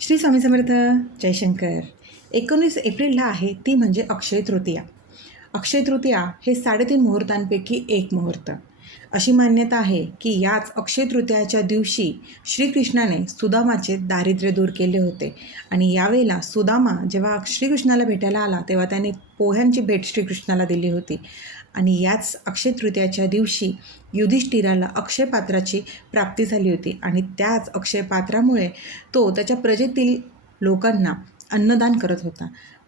श्री स्वामी समर्थ. जयशंकर. 19 एप्रिलला आहे ती म्हणजे अक्षय तृतीया. अक्षय तृतीया हे 3.5 मुहूर्तांपैकी एक मुहूर्त. अशी मान्यता आहे की याच अक्षय तृतीयाच्या दिवशी श्रीकृष्णाने सुदामाचे दारिद्र्य दूर केले होते. आणि यावेळेला सुदामा जेव्हा श्रीकृष्णाला भेटायला आला तेव्हा त्याने पोह्यांची भेट श्रीकृष्णाला दिली होती. आणि याच अक्षय तृतीयाच्या दिवशी युधिष्ठिराला अक्षय पात्राची प्राप्ती झाली होती. आणि त्याच अक्षय पात्रामुळे तो त्याच्या प्रजेतील लोकांना अन्नदान करत होता.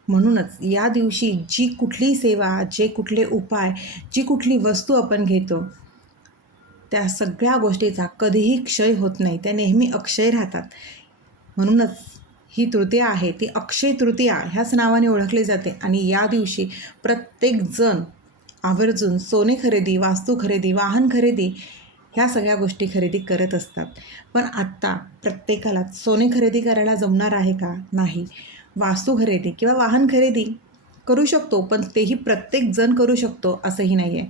म्हणूनच या दिवशी जी कुठली सेवा, जे कुठले उपाय, जी कुठली वस्तू आपण घेतो त्या सगळ्या गोष्टीचा कधीही क्षय होत नाही, त्या नेहमी अक्षय राहतात. म्हणूनच ही तृतीया आहे ती अक्षय तृतीया ह्याच नावाने ओळखली जाते. आणि या दिवशी प्रत्येकजण आवर्जून सोने खरेदी, वास्तू खरेदी, वाहन खरेदी ह्या सगळ्या गोष्टी खरेदी करत असतात. पण आत्ता प्रत्येकाला सोने खरेदी करायला जमणार आहे का? नाही. वास्तू खरेदी किंवा वाहन खरेदी करू शकतो, पण तेही प्रत्येकजण करू शकतो असंही नाही आहे.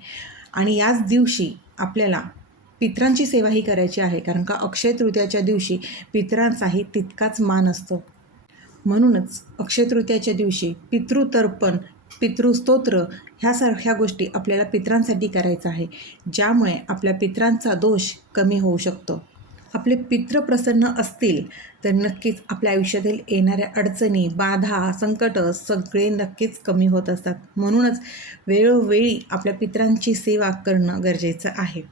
आणि याच दिवशी आपल्याला पितरांची सेवाही करायची आहे, कारण का अक्षय तृतीयाच्या दिवशी पितरांचाही तितकाच मान असतो. म्हणूनच अक्षय तृतीयाच्या दिवशी पितृतर्पण, पितृस्तोत्र ह्यासारख्या गोष्टी आपल्याला पितरांसाठी करायचं आहे, ज्यामुळे आपल्या पितरांचा दोष कमी होऊ शकतो. आपले पितृ प्रसन्न असतील तर नक्कीच आपल्या आयुष्यातील येणाऱ्या अडचणी, बाधा, संकट सगळे नक्कीच कमी होत असतात. म्हणूनच वेळोवेळी आपल्या पितरांची सेवा करणं गरजेचं आहे.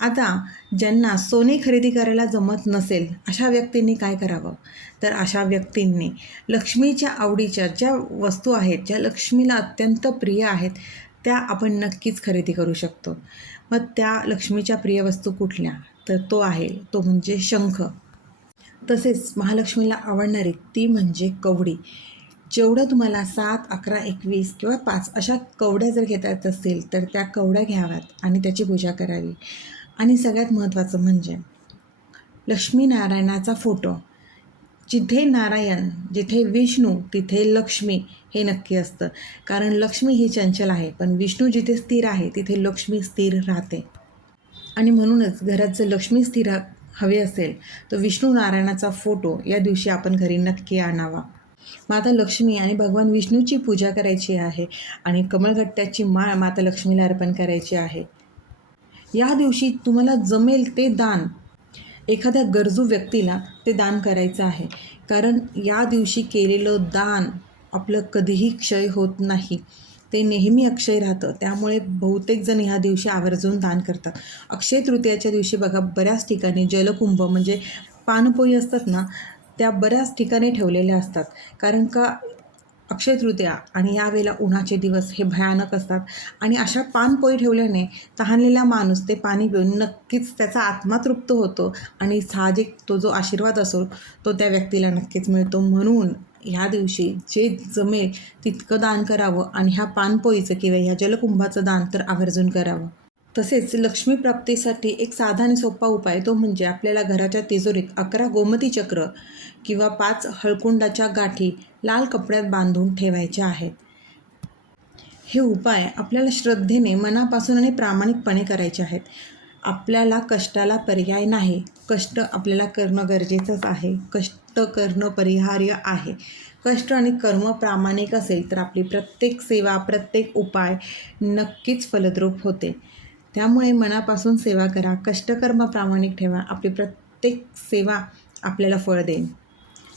आता ज्यांना सोने खरेदी करायला जमत नसेल अशा व्यक्तींनी काय करावं? तर अशा व्यक्तींनी लक्ष्मीच्या आवडीच्या ज्या वस्तू आहेत, ज्या लक्ष्मीला अत्यंत प्रिय आहेत, त्या आपण नक्कीच खरेदी करू शकतो. मग त्या लक्ष्मीच्या प्रिय वस्तू कुठल्या? तर तो म्हणजे शंख. तसेच महालक्ष्मीला आवडणारी ती म्हणजे कवडी. जेवढं तुम्हाला 7, 11, 21 किंवा 5 अशा कवड्या जर घेता येत असतील तर त्या कवड्या घ्याव्यात आणि त्याची पूजा करावी. आणि सगळ्यात महत्त्वाचं म्हणजे लक्ष्मीनारायणाचा फोटो. जिथे नारायण, जिथे विष्णू, तिथे लक्ष्मी हे नक्की असतं. कारण लक्ष्मी ही चंचल आहे, पण विष्णू जिथे स्थिर आहे तिथे लक्ष्मी स्थिर राहते. आणि म्हणूनच घरात जर लक्ष्मी स्थिर हवी असेल तर विष्णू नारायणाचा फोटो या दिवशी आपण घरी नक्की आणावा. माता लक्ष्मी आणि भगवान विष्णूची पूजा करायची आहे आणि कमळगट्ट्याची माळ माता लक्ष्मीला अर्पण करायची आहे. या दिवशी तुम्हाला जमेल ते दान एखाद्या गरजू व्यक्तीला ते दान करायचं आहे. कारण या दिवशी केलेलं दान आपलं कधीही क्षय होत नाही, ते नेहमी अक्षय राहतं. त्यामुळे बहुतेक जण ह्या दिवशी आवर्जून दान करतात. अक्षय तृतीयाच्या दिवशी बघा बऱ्याच ठिकाणी जलकुंभ म्हणजे पानपोई असतात ना, त्या बऱ्याच ठिकाणी ठेवलेल्या असतात. कारण का अक्षय तृतीया आणि यावेळेला उन्हाचे दिवस हे भयानक असतात. आणि अशा पानपोई ठेवल्याने तहानलेला माणूस ते पाणी पिऊन नक्कीच त्याचा आत्मा तृप्त होतो आणि साहजिक तो जो आशीर्वाद असो तो त्या व्यक्तीला नक्कीच मिळतो. म्हणून ह्या दिवशी जे जमेल तितकं दान करावं आणि ह्या पानपोईचं किंवा ह्या जलकुंभाचं दान तर आवर्जून करावं. तसेच लक्ष्मी प्राप्तीसाठी एक साधा आणि सोपा उपाय तो म्हणजे आपल्याला घराच्या तिजोरीत 11 गोमती चक्र किंवा 5 हळकुंडाच्या गाठी लाल कपड्यात बांधून ठेवायच्या आहेत. हे उपाय आपल्याला श्रद्धेने, मनापासून आणि प्रामाणिकपणे करायचे आहेत. आपल्याला कष्टाला पर्याय नाही. कष्ट आपल्याला करणं गरजेचंच आहे. कष्ट करणं परिहार्य आहे. कष्ट आणि कर्म प्रामाणिक असेल तर आपली प्रत्येक सेवा, प्रत्येक उपाय नक्कीच फलद्रूप होते. त्यामुळे मनापासून सेवा करा, कष्टकर्म प्रामाणिक ठेवा. आपली प्रत्येक सेवा आपल्याला फळ देईल.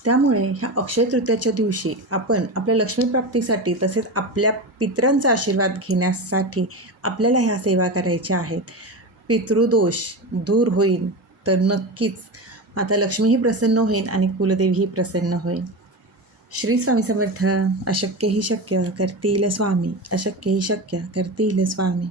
त्यामुळे ह्या अक्षय तृतीयाच्या दिवशी आपण आपल्या लक्ष्मीप्राप्तीसाठी तसेच आपल्या पितरांचा आशीर्वाद घेण्यासाठी आपल्याला ह्या सेवा करायच्या आहेत. पितृदोष दूर होईल तर नक्कीच माता लक्ष्मीही प्रसन्न होईल आणि कुलदेवीही प्रसन्न होईल. श्री स्वामी समर्थ. अशक्य ही शक्य करतील स्वामी, अशक्य ही शक्य करतील स्वामी.